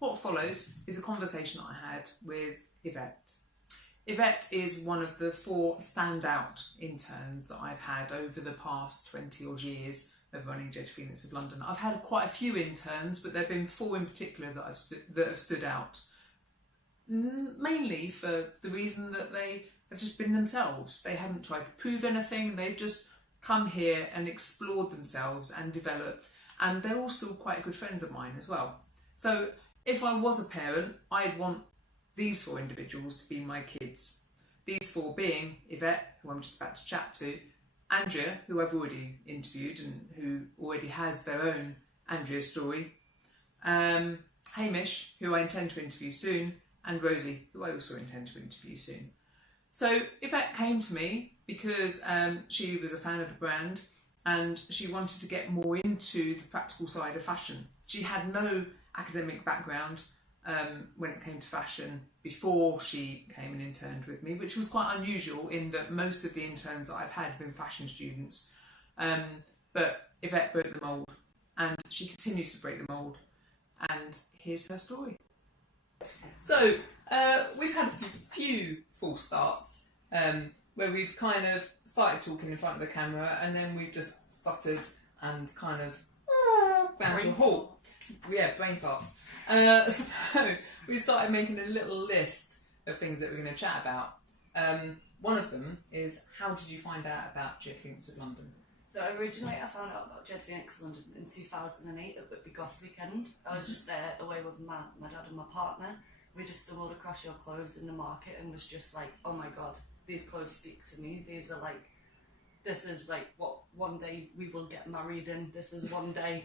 what follows is a conversation I had with Yvette. Yvette is one of the 4 standout interns that I've had over the past 20 odd years of running Jed Phoenix of London. I've had quite a few interns, but there have been 4 in particular that have stood out. Mainly for the reason that they have just been themselves. They haven't tried to prove anything, they've just come here and explored themselves and developed, and they're all still quite good friends of mine as well. So if I was a parent, I'd want these 4 individuals to be my kids. These 4 being Yvette, who I'm just about to chat to, Andrea, who I've already interviewed and who already has their own Andrea story, Hamish, who I intend to interview soon, and Rosie, who I also intend to interview soon. So Yvette came to me because she was a fan of the brand and she wanted to get more into the practical side of fashion. She had no academic background when it came to fashion before she came and interned with me, which was quite unusual in that most of the interns that I've had have been fashion students. But Yvette broke the mould and she continues to break the mould, and here's her story. So we've had a few false starts where we've kind of started talking in front of the camera and then we've just stuttered and kind of bound to a halt. Yeah, brain farts. So we started making a little list of things that we're going to chat about. One of them is, how did you find out about Jed Phoenix of London? So originally I found out about Jed Phoenix of London in 2008 at Whitby Goth Weekend. I was just there away with my dad and my partner. We just stumbled across your clothes in the market and was just like, oh my god, these clothes speak to me. These are like, this is like what one day we will get married in. This is one day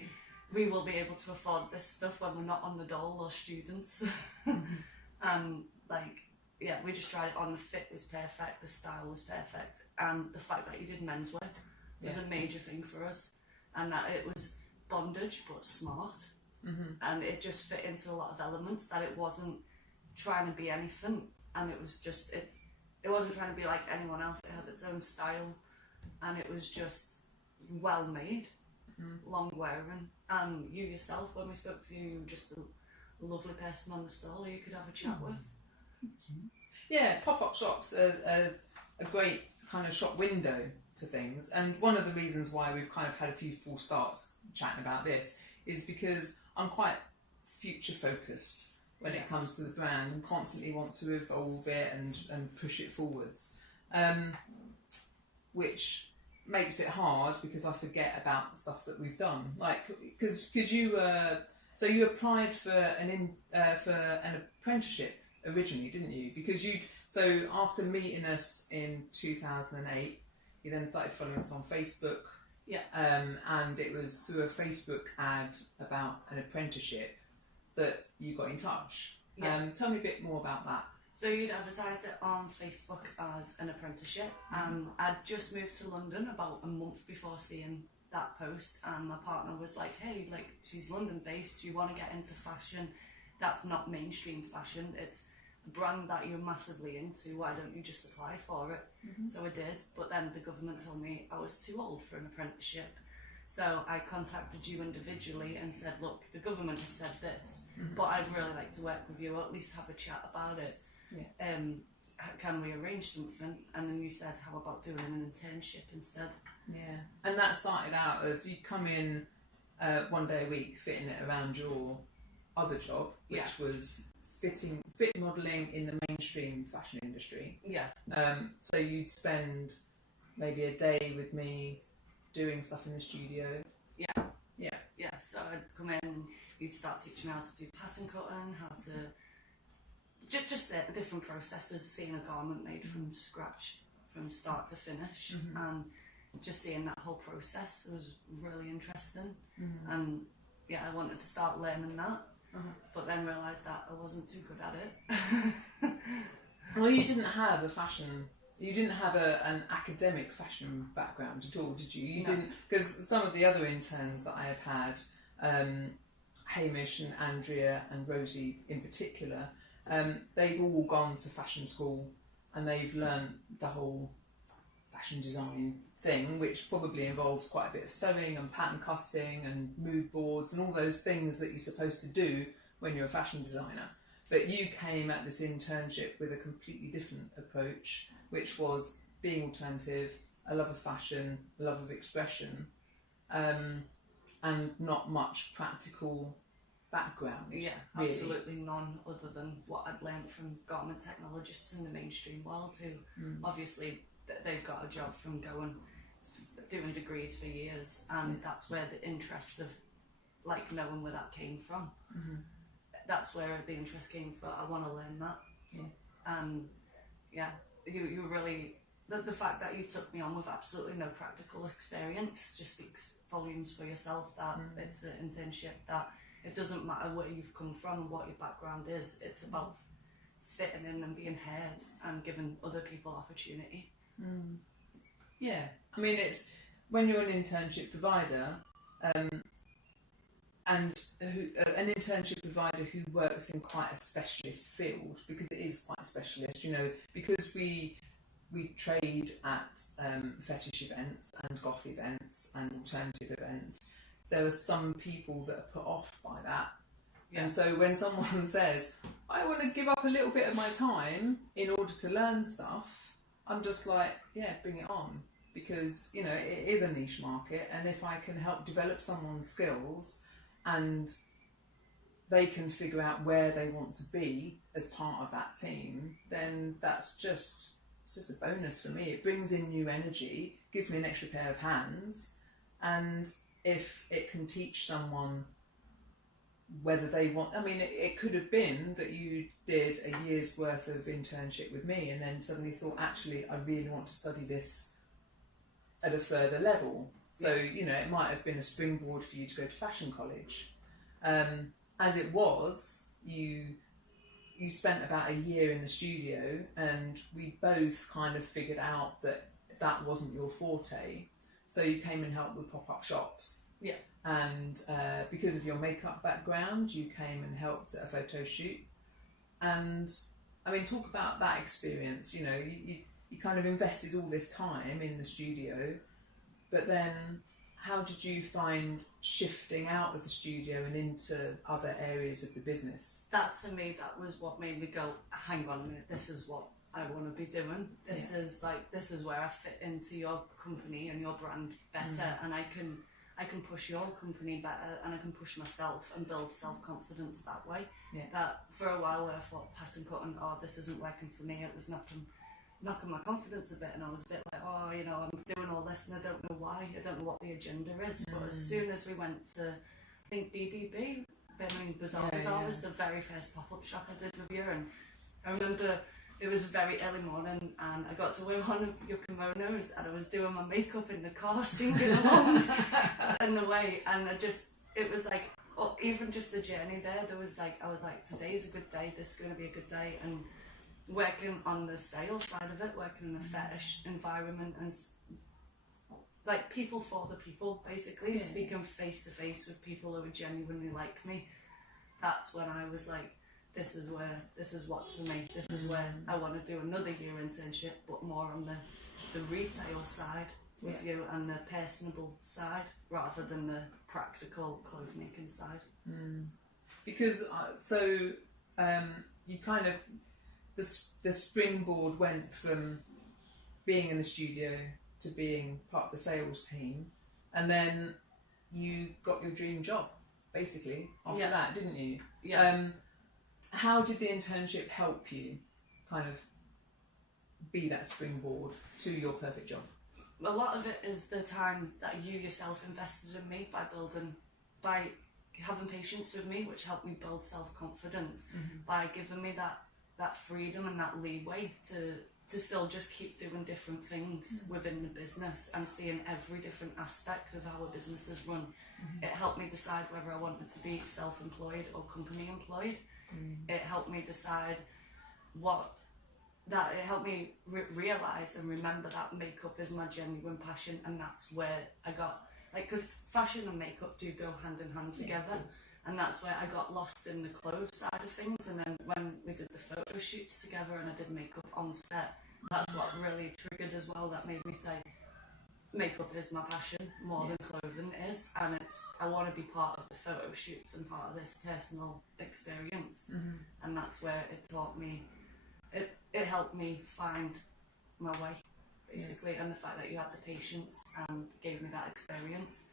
we will be able to afford this stuff when we're not on the dole or students. Like, yeah, we just tried it on. The fit was perfect, the style was perfect, and the fact that you did menswear was a major thing for us, and that it was bondage but smart, and it just fit into a lot of elements, that it wasn't trying to be anything, and it was just, it wasn't trying to be like anyone else. It had its own style and it was just well made, long wearing, and you yourself, when we spoke to you, just a lovely person on the stall you could have a chat with. Yeah, pop-up shops are a great kind of shop window for things, and one of the reasons why we've kind of had a few false starts chatting about this is because I'm quite future focused when it comes to the brand and constantly want to evolve it and push it forwards, which makes it hard because I forget about the stuff that we've done. Like, because you so you applied for an apprenticeship originally, didn't you? Because so after meeting us in 2008, you then started following us on Facebook. Yeah. And it was through a Facebook ad about an apprenticeship that you got in touch. Yeah. Tell me a bit more about that. So you'd advertised it on Facebook as an apprenticeship, and I'd just moved to London about a month before seeing that post, and my partner was like, hey, like, she's London based, do you want to get into fashion? That's not mainstream fashion, it's a brand that you're massively into, why don't you just apply for it? So I did, but then the government told me I was too old for an apprenticeship. So I contacted you individually and said, look, the government has said this, but I'd really like to work with you, or at least have a chat about it. Yeah. Can we arrange something? And then you said, how about doing an internship instead? Yeah, and that started out as you come in one day a week, fitting it around your other job, which was fit modelling in the mainstream fashion industry. Yeah. So you'd spend maybe a day with me doing stuff in the studio. Yeah. Yeah. Yeah, so I'd come in, you'd start teaching me how to do pattern cutting, how to just the different processes, seeing a garment made from scratch, from start to finish, and just seeing that whole process was really interesting. And yeah, I wanted to start learning that, but then realised that I wasn't too good at it. Well, you didn't have an academic fashion background at all, did you? You didn't, because some of the other interns that I have had, Hamish and Andrea and Rosie in particular, they've all gone to fashion school and they've learnt the whole fashion design thing, which probably involves quite a bit of sewing and pattern cutting and mood boards and all those things that you're supposed to do when you're a fashion designer. But you came at this internship with a completely different approach, which was being alternative, a love of fashion, a love of expression, and not much practical background. Yeah, really. absolutely none other than what I'd learned from garment technologists in the mainstream world, who obviously they've got a job from doing degrees for years, and that's where the interest of like knowing where that came from. That's where the interest came from. I want to learn that. And you really, the fact that you took me on with absolutely no practical experience just speaks volumes for yourself, that it's an internship, that it doesn't matter where you've come from and what your background is, it's about fitting in and being heard and giving other people opportunity. Yeah, I mean, it's when you're an internship provider, and an internship provider who works in quite a specialist field, because it is quite specialist, you know, because we trade at fetish events and goth events and alternative events. There are some people that are put off by that. And so when someone says, I want to give up a little bit of my time in order to learn stuff, I'm just like, yeah, bring it on. Because, you know, it is a niche market, and if I can help develop someone's skills and they can figure out where they want to be as part of that team, then it's just a bonus for me. It brings in new energy, gives me an extra pair of hands, and if it can teach someone whether they want, I mean, it could have been that you did a year's worth of internship with me and then suddenly thought, actually, I really want to study this at a further level. So, you know, it might have been a springboard for you to go to fashion college. As it was, you spent about a year in the studio, and we both kind of figured out that wasn't your forte. So you came and helped with pop-up shops. Yeah. And because of your makeup background, you came and helped at a photo shoot. And, I mean, talk about that experience. You know, you kind of invested all this time in the studio, but then how did you find shifting out of the studio and into other areas of the business? That, to me, that was what made me go, hang on a minute, this is what I want to be doing. This is where I fit into your company and your brand better, and I can push your company better, and I can push myself and build self-confidence that way. That for a while where I thought pattern cutting, this isn't working for me, it was knocking my confidence a bit, and I was a bit like, you know, I'm doing all this and I don't know why, I don't know what the agenda is. But as soon as we went to, I think BBB, Birmingham Bazaar was the very first pop-up shop I did with you, and I remember it was a very early morning and I got to wear one of your kimonos and I was doing my makeup in the car, singing along in the way, and it was like, even just the journey there, I was like, today's a good day, this is going to be a good day. And working on the sales side of it, working in a fetish environment, and like people for the people, basically, speaking face to face with people who would genuinely like me, that's when I was like, this is what's for me. This is where I want to do another year internship, but more on the retail side with you and the personable side rather than the practical clothes making side. Because you kind of, the springboard went from being in the studio to being part of the sales team, and then you got your dream job basically after that, didn't you? How did the internship help you kind of be that springboard to your perfect job? A lot of it is the time that you yourself invested in me by having patience with me, which helped me build self-confidence, by giving me that freedom and that leeway to still just keep doing different things within the business and seeing every different aspect of how a business is run. It helped me decide whether I wanted to be self-employed or company employed. It helped me decide it helped me realise and remember that makeup is my genuine passion, and that's where I got, like, because fashion and makeup do go hand in hand together, and that's where I got lost in the clothes side of things. And then when we did the photo shoots together and I did makeup on set, that's what really triggered as well, that made me say, makeup is my passion more than clothing is, and I want to be part of the photo shoots and part of this personal experience, and that's where it taught me, it helped me find my way, basically, and the fact that you had the patience and gave me that experience,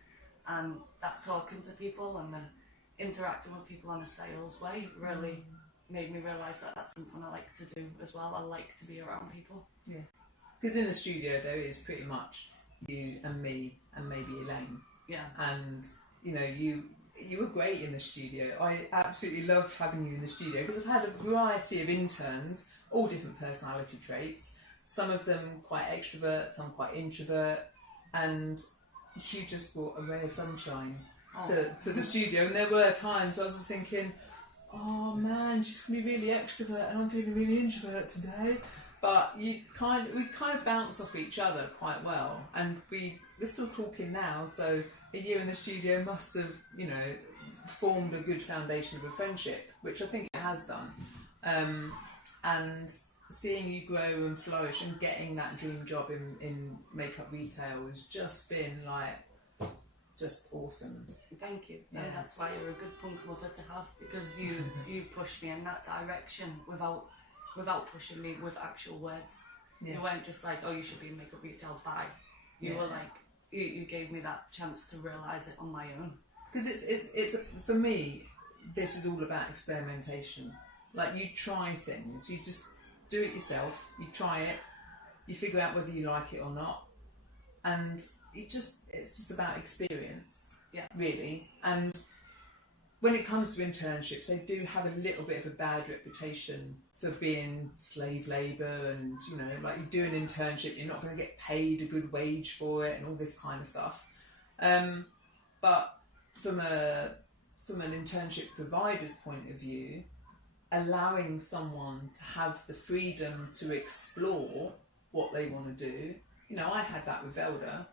and that talking to people and the interacting with people on a sales way really made me realise that that's something I like to do as well. I like to be around people. Yeah, because in the studio there is pretty much you and me and maybe Elaine. Yeah. And you know, you were great in the studio. I absolutely loved having you in the studio because I've had a variety of interns, all different personality traits. Some of them quite extrovert, some quite introvert, and you just brought a ray of sunshine to the studio. And there were times I was just thinking, oh man, she's gonna be really extrovert and I'm feeling really introvert today. But we kind of bounce off each other quite well, and we're still talking now. So a year in the studio must have, you know, formed a good foundation of a friendship, which I think it has done. And seeing you grow and flourish and getting that dream job in makeup retail has just been like just awesome. Thank you. Yeah. And that's why you're a good punk mother to have, because you pushed me in that direction without pushing me with actual words. Yeah. You weren't just like, oh, you should be in makeup retail, bye. You were like, you gave me that chance to realise it on my own. Because it's for me, this is all about experimentation. Like, you try things, you just do it yourself, you try it, you figure out whether you like it or not, and it's just about experience, really. And when it comes to internships, they do have a little bit of a bad reputation for being slave labour, and you know, like, you do an internship, you're not going to get paid a good wage for it and all this kind of stuff. But from an internship provider's point of view, allowing someone to have the freedom to explore what they want to do. You know, I had that with Velda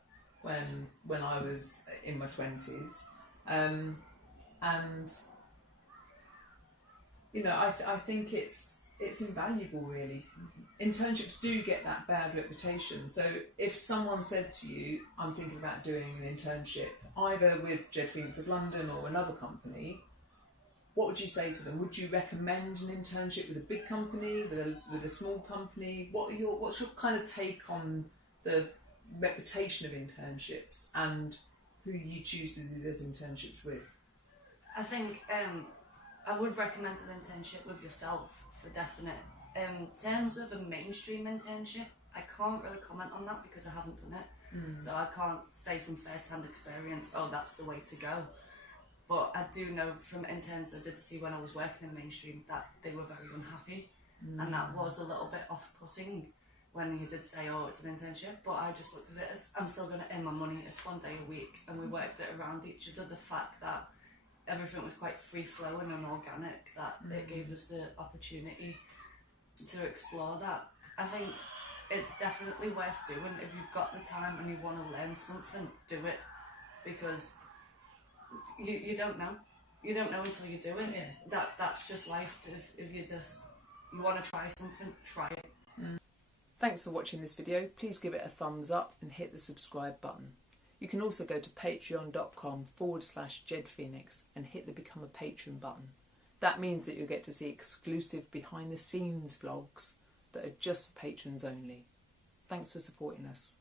when I was in my 20s, and you know, I think it's invaluable, really. Internships do get that bad reputation. So if someone said to you, I'm thinking about doing an internship either with Jed Phoenix of London or another company, what would you say to them? Would you recommend an internship with a big company, with a small company? What's your kind of take on the reputation of internships and who you choose to do those internships with? I think I would recommend an internship with yourself, for definite. In terms of a mainstream internship, I can't really comment on that because I haven't done it. So I can't say from first-hand experience, oh, that's the way to go. But I do know from interns I did see when I was working in mainstream that they were very unhappy, and that was a little bit off-putting when you did say, oh, it's an internship. But I just looked at it as, I'm still going to earn my money, it's 1 day a week, and we worked it around each other. The fact that everything was quite free-flowing and organic, that it gave us the opportunity to explore that. I think it's definitely worth doing. If you've got the time and you want to learn something, do it, because you don't know. You don't know until you do it. Yeah. That's just life. If you want to try something, try it. Thanks for watching this video. Please give it a thumbs up and hit the subscribe button. You can also go to patreon.com/Jed Phoenix and hit the become a patron button. That means that you'll get to see exclusive behind the scenes vlogs that are just for patrons only. Thanks for supporting us.